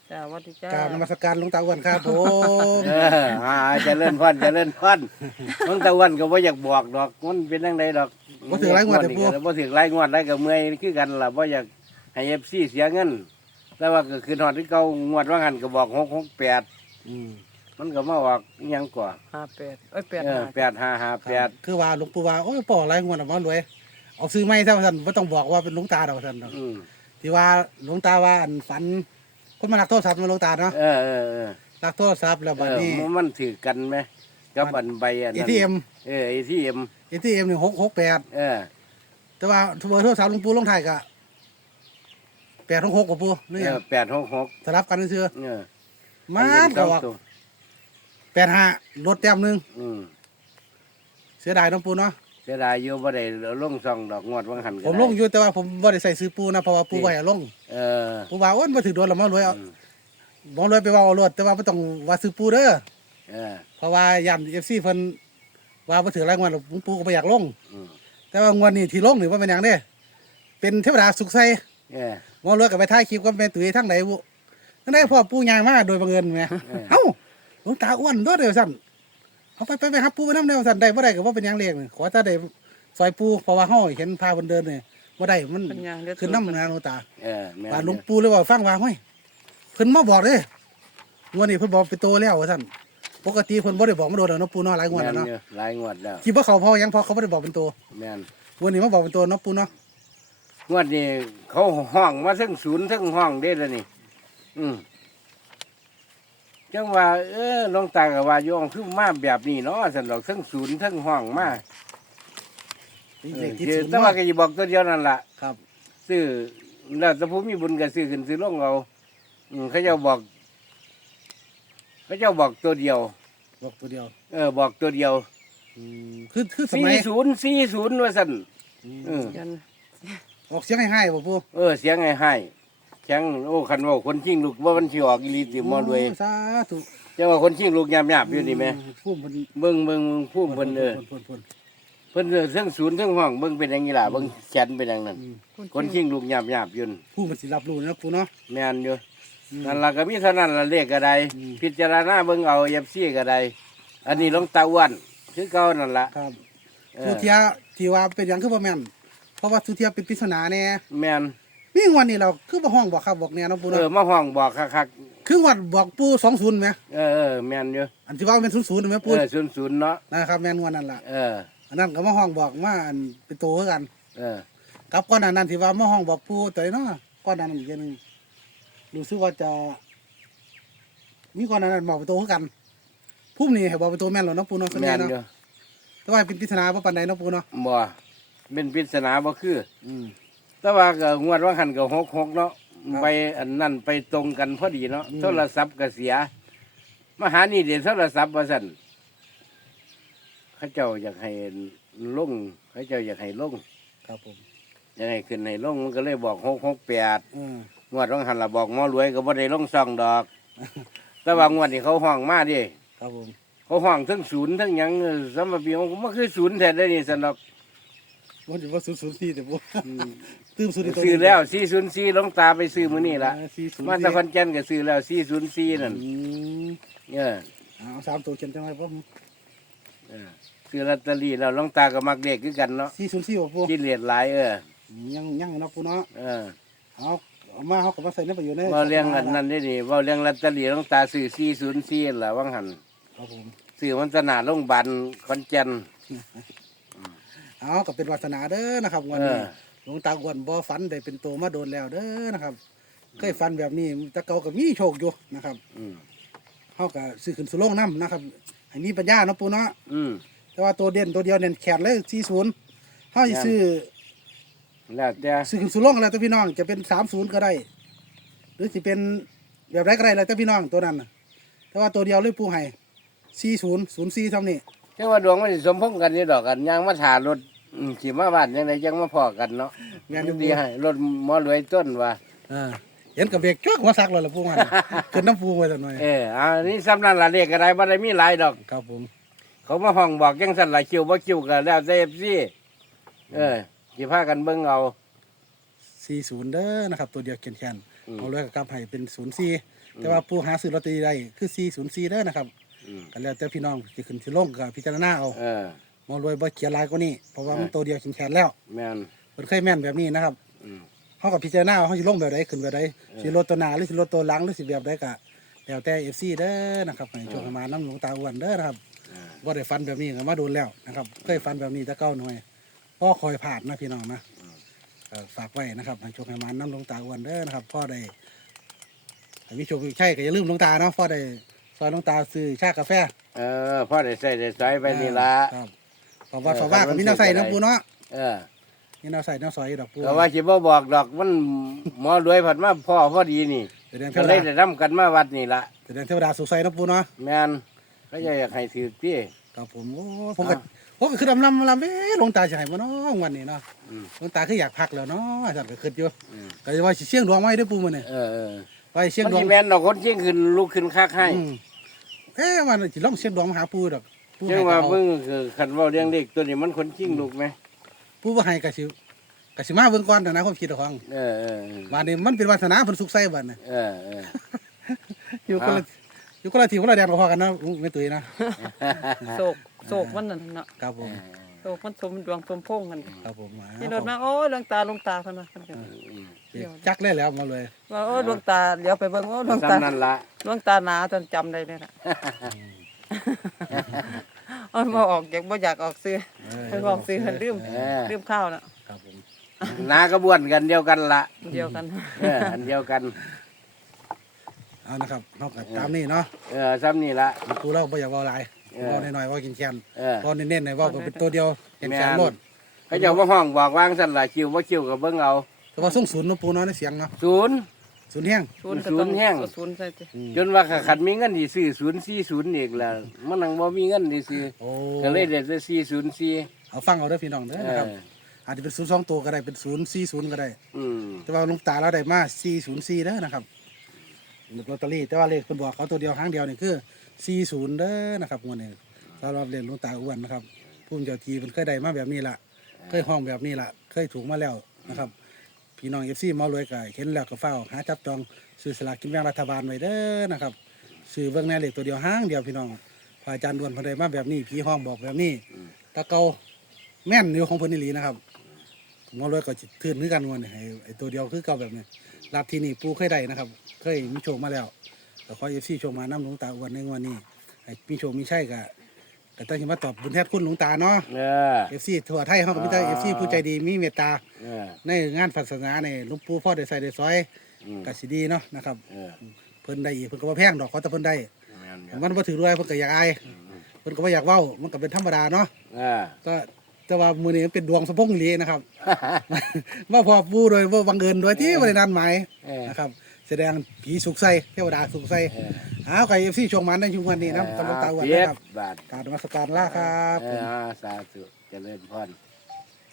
จ้าวัดดีจ้ากราบนมัสการหลวงตาอ้วนครับผมจะเล่นพอนน้องตะวันก็บ่อยากบอกดอกมันเป็นจังไดดอกบ่ถึงหลายงวดแต่ปู่บ่ถึงหลายงวดหลายก็เมื่อยคือกันล่ะบ่อยากให้ FC เสียเงินแต่ว่าก็คือฮอดที่เก่างวดว่างั้นก็บอก668มันก็มาออกอิหยังกว่า 588 8558 คือว่าหลวงปู่ว่าโอ้ยป่ออะไรงวดน่ะบ่รวยเอาซื้อใหม่ซะว่าซั่นบ่ต้องบอกว่าเป็นหลวงตาดอกว่าซั่นดอกที่ว่าหลวงตาว่าอันฝันคนมาลักโทรศัพท์มาหลวงตาเนาะลักโทรศัพท์แล้วบัดนี้มันถือกันไหมกับอันใบอันนั้น ATM ATM นี่668แต่ว่าเบอร์โทรศัพท์หลวงปู่ลงท้ายก็866กว่าปู่นี่ 866 สลับกันซื่อเออมันก็ออก85ลดแต้มนึงเสียดายน้องปู่เนาะเสียดายอยู่บ่ได้ลงซองดอกงวดวังหันผมลงอยู่แต่ว่าผมบ่ได้ใส่ซื้อปู่นะเพราะว่าปู่บ่ให้ลง ปู่ว่าโอ้ยบ่ถือโดนแล้วมารวยเอาบ่รวยไปเว้าเอารถแต่ว่าบ่ต้องว่าซื้อปู่เด้อเพราะว่าย่าน FC เพิ่นว่าบ่ถือรายงวดหรอกปู่ก็บ่อยากลงแต่ว่างวดนี้ที่ลงนี่บ่เป็นหยังเด้เป็นเทวดาสุขใส่บ่รวยก็ไปถ่ายคลิปกับแม่ตุ้ยทางไหนบุทางใดพ่อปู่ย่างมาโดยบังเอิญแหมเอ้าหลวงตาอ้วนเด้อเด้อซั่นเอาไปหาปู่ไปนำแนวซั่นได้บ่ได้ก็บ่เป็นหยังเลขนี่ขอแต่ได้ซอยปู่เพราะว่าเฮาเห็นพาเพิ่นเดินนี่บ่ได้มันขึ้นนำนะหลวงตาว่าหลวงปู่เลยว่าฟังว่าห้ยเพิ่นมาบอกเด้งวดนี้เพิ่นบอกเป็นโตแล้วว่าซั่นปกติเพิ่นบ่ได้บอกมาโดนแล้วเนาะปู่เนาะหลายงวดแล้วเนาะหลายงวดแล้วคิดว่าเขาพอยังพอเขาบ่ได้บอกเป็นโตแม่นงวดนี้มาบอกเป็นโตเนาะปู่เนาะงวดนี้เขาห้องมาทั้งศูนย์ทั้งห้องเด้แล้วนี่จังว่าหลวงตาก็ว่าโยงคือมาแบบนี้เนาะซั่นดอกทั้งศูนย์ทั้งห้องมาแต่ว่าก็สิบอกตัวเดียวนั่นล่ะครับซื้อแล้วแต่ผู้มีบุญก็ซื้อขึ้นซื้อลงเอาเขาเจ้าบอกตัวเดียวบอกตัวเดียวบอกตัวเดียวคือสมัย 40ว่าซั่นยันออกเสียงให้ๆบ่ปู่เสียงให้แข็งโอ้คันว่าคนชิงลูกว่ามันสิออกอีหลีติมอด้วยสาธุแต่ว่าคนชิงลูกยามๆอยู่นี่แม่พุ่มเพิ่นเบิ่งผู้เพิ่นเพิ่นเพิ่นทั้งศูนย์ทั้งห้องเบิ่งเป็นอย่างนี้ล่ะเบิ่งแขนเป็นอย่างนั้นคนชิงลูกยามๆอยู่พุ่มมันสิรับรู้นะปู่เนาะแม่นอยู่นั่นล่ะก็มีเท่านั้นล่ะเลขก็ได้พิจารณาเบิ่งเอา FC ก็ได้อันนี้หลวงตาอ้วนคือเก่านั่นล่ะครับสุเทียที่ว่าเป็นหยังคือบ่แม่นเพราะว่าสุเทียเป็นปริศนาแน่แม่นมีงวดนี้เราคือบ่ฮ้องบอกครับบอกแน่เนาะปู่เนาะมาห้องบอกคักคืองวดบอกปู่20แหมๆแม่นอยู่อันที่ว่ามันเป็น00แหมปู่ 00เนาะนะครับแม่นงวดนั่นล่ะเอออันนั้นก็มาห้องบอกมาอันเป็นโตคือกันเออกับก่อนหน้านั้นที่ว่ามาห้องบอกปู่ตัวเนาะก่อนหน้านั้นอีกอย่างหนึงรู้สึกว่าจะมีก่อนหน้านั้นบอกเป็นโตคือกันพุ่มนี่ให้บอกเป็นโตแม่นแล้วเนาะปู่เนาะคือแม่แน่นเนาะอยู่แต่ว่าเป็นปริศนาบ่ปานใดเนาะปู่เนาะบ่เป็นปริศนาบ่คืออืมแต่ว่าก็งวดว่าหันก็66เนาะไปอันนั้นไปตรงกันพอดีเนาะโทรศัพท์ก็เสียมาหานี่เดี๋ยวโทรศัพท์ว่าซั่นเขาเจ้าอยากให้ลงเขาเจ้าอยากให้ลงครับผมอยากให้ขึ้นให้ลงมันก็เลยบอก668 อืมงวดว่าหันล่ะบอกหมอรวยก็บ่ได้ลงซ่องดอก แต่ว่างวดนี้เขาห้องมาดิครับผมเขาห้องทั้งศูนย์ทั้งหยังสำหรับพี่ผมมันคือศูนย์แท้ได้นี่ซั่นดอกมันจะว่า004แต่บ่ตื่ม0ตัวซื้อแล้ว404หลวงตาไปซื้อมื้อนี้ล่ะ 404 มาตะคอนแก่นก็ซื้อแล้ว404นั่นเอา3ตัวเขียนจังไว้บ่ซื้อลอตเตอรี่แล้วหลวงตาก็มักเด็กคือกันเนาะ 404บ่ปู่กินเหลียดหลายยังเนาะปู่เนาะ เอามาเฮาก็มาใส่ในประโยชน์ในเว้าเรื่องอันนั้นได้นี่เว้าเรื่องลอตเตอรี่หลวงตาซื้อ404ล่ะวังหันครับผมซื้อมันตนาโรงพยาบาลขอนแก่นเอาก็เป็นวาสนาเด้อนะครับวันนี้หลวงตาอ้วนบ่ฝันได้เป็นโตมาโดนแล้วเด้อนะครับเคยฝันแบบนี้แต่เก่าก็มีโชคอยู่นะครับเฮาก็ซื้อขึ้นสู่โรงน้ำนะครับให้มีปัญญาเนาะปู่เนาะแต่ว่าตัวเด่นตัวเดียวเนี่ยแขนเลย40เฮาสิซื้อแล้วแต่ซื้อขึ้นสู่โรงแล้วแต่พี่น้องจะเป็น30ก็ได้ หรือสิเป็นแบบไรก็ได้แล้วแต่พี่น้องตัวนั้นน่ะแต่ว่าตัวเดียวเลยปู่ให้4004เท่านี้จังว่าดวงมันสิสมพงษ์กันนี่ดอกกันยางมาถ่ารถสิมาบ้านจังไดจังมาพอกันเนาะแม่นดีให้รถหมอรวยต้นว่าเห็นกับเบรกจ้วกหัวซักเลยล่ะปู่มันขึ้นน้ำปูไว้ซะหน่อยอันนี้สำนันละเลขอะไรบ่ได้มีหลายดอกครับผมเขามาห้องบอกจังสั่นละคิวบ่คิวก็แล้วแต่ FC สิพากันเบิ่งเอา 40เด้อนะครับตัวเดียวแขนหมอรวยก็กลับให้เป็น04แต่ว่าปูหาซื้อลอตเตอรี่ได้คือ404เด้อนะครับก็แล้วแต่พี่น้องสิขึ้นสิลงก็พิจารณาเอาหมอรวยบ่เขียนหลายกว่านี้เพราะว่ามันตัวเดียวแขนแล้วแม่นเพิ่นเคยแม่นแบบนี้นะครับเฮาก็พิจารณาเฮาสิลงแบบใดขึ้นแบบใดสิลดตัวหน้าหรือสิลดตัวหลังหรือสิแบบใดก็แล้วแต่ FC เด้อนะครับให้โชคให้มาน้ำหลวงตาอ้วนเด้อนะครับบ่ได้ฟันแบบนี้ก็มาโดนแล้วนะครับเคยฟันแบบนี้แต่เก่าหน่อยพ่อคอยผ่านนะพี่น้องนะฝากไว้นะครับให้โชคให้มาน้ำหลวงตาอ้วนเด้อนะครับพ่อได้มีโชคใช่ก็อย่าลืมหลวงตาเนาะพ่อได้ซอยหลวงตาซื้อชากาแฟพ่อได้ใส่ได้สอยไปนี่ล่ะครับเพราะว่าก็มีแนวใส่เนาะปู่เนาะนี่แนวใส่แนวซอยดอกปู่แต่ว่าสิบ่บอกดอกมันหมอรวยผัดมาพ่อพอดีนี่ก็เลยได้นำกันมาวัดนี่ล่ะแสดงเทวดาสุขใส่เนาะปู่เนาะแม่นก็อยากให้ถือพี่ครับผมโอ้ผมก็คือลำหลวงตาจะให้บ่เนาะวันนี้เนาะหลวงตาคืออยากพักแล้วเนาะอาจารย์ก็คิดอยู่ก็จะว่าสิเสี่ยงดวงไว้เด้อปู่มื้อนี้ไปเสี่ยงดวงแม่นดอกคนเสี่ยงขึ้นลุกขึ้นคักให้มันสิลองเสี่ยงดวงมาหาปู่ดอกปู่จังว่าเบิ่งคือคันเว้าเรื่องเด็กตัวนี้มันคนชิงลูกมั้ยปู่บ่ให้ก็สิมาเบิ่งก่อนนะความคิดของบ้านนี้มันเป็นวาสนาเพิ่นสุขใส่บัดน่ะอยู่คนละทีคนละแดนก็พอกันนะไม่ตุ้ยนะโศกมันนั่นเนาะครับผมโศกมันสมดวงสมพงกันครับผมนี่โดนมาโอ้ดวงตาเพิ่นว่าจักเลยแล้วมาเลยว่าโอ้ดวงตาเดี๋ยวไปเบิ่งโอ้ดวงตานั่นล่ะดวงตาหนาจนจำได้เนี่ยน่ะบ่ออกบ่อยากออกซื้อไปบอกซื้อลืมข้าวน่ะครับผมนากระบวนกันเดียวกันละเดียวกันอันเดียวกันเอานะครับนอกจากตามนี้เนาะซ้ำนี่ละกูเล่าไม่อยากว่าอะไรว่าหน่อยว่ากินแคนว่าเน้นๆหน่อยว่าเป็นตัวเดียวเห็นแคนรถเขาจะว่าห้องบอกวางสั่นละคิวว่าคิวกับเบิ้งเอาแต่ว่าส่งศูนย์เนาะปูน้อยในเสียงเนาะศูนย์แห้งใช่จนว่าขัดมีเงินที่ซื้อ040อีกแล้วมันนังบ่มีเงินที่ซื้อก็เลยเด็ดจะ404 เอาฟังเอาได้พี่น้องเด้อนะครับอาจจะเป็น02ตัวก็ได้เป็น040ก็ได้แต่ว่าลุงตาเราได้มา404เด้อนะครับลอตเตอรี่แต่ว่าเลขคนบอกเขาตัวเดียวครั้งเดียวนี่คือ40เด้อนะครับงวดนี้สำหรับเลขลุงตาอ้วนนะครับผู้เจ้าทีมันเคยได้มาแบบนี้ละเคยห้องแบบนี้ละเคยถูกมาแล้วนะครับพี่น้องFCมารวยก็เห็นแล้วก็เฝ้าหาจับจองซื้อสลากกินแบ่งรัฐบาลไว้เด้อนะครับซื้อเบิ่งแน่เลขตัวเดียวห้างเดียวพี่น้องพระอาจารย์ดวนเพิ่นได้มาแบบนี้พี่ห้องบอกแบบนี้ตะเกาแม่นอยู่ของเพิ่นนี่หลีนะครับมารวยก็ทื่นคือกันงวดนี้ไอ้ตัวเดียวคือเก่าแบบนี้ลัทธินี่ปู่เคยได้นะครับเคยมีโชคมาแล้วแต่ขอFCโชคมาน้ำหลวงตาอ้วนในงวดนี้ให้มีโชคมีชัยก็ต้องมาตอบบุญแทนคุณหลวงตาเนาะFC ทั่วไทยเขาก็มีแต่ FC ผู้ใจดีมีเมตตาในงานศาสนาในหลวงปู่พ่อได้ใส่ได้ซอยก็สิดีเนาะนะครับเพิ่นได้อีกเพิ่นก็บ่แพงดอกเขาแต่เพิ่นได้มันบ่ถือด้วยเพิ่นก็อยากอายเพิ่นก็บ่อยากเว้ามันก็เป็นธรรมดาเนาะก็แต่ว่ามื้อนี้มันเป็นดวงสมพงษ์อีหลีนะครับว่าพอปู่โดยบ่บังเอิญโดยที่บ่ได้นัดหมายนะครับแสดงผีสุขใส่เทวดาสุขใส่ไก่ FC ช่วงมันในช่วงวันนี้นะหลวงตาอ้วนนะครับกราบนมัสการลาครับสาธุเจริญพร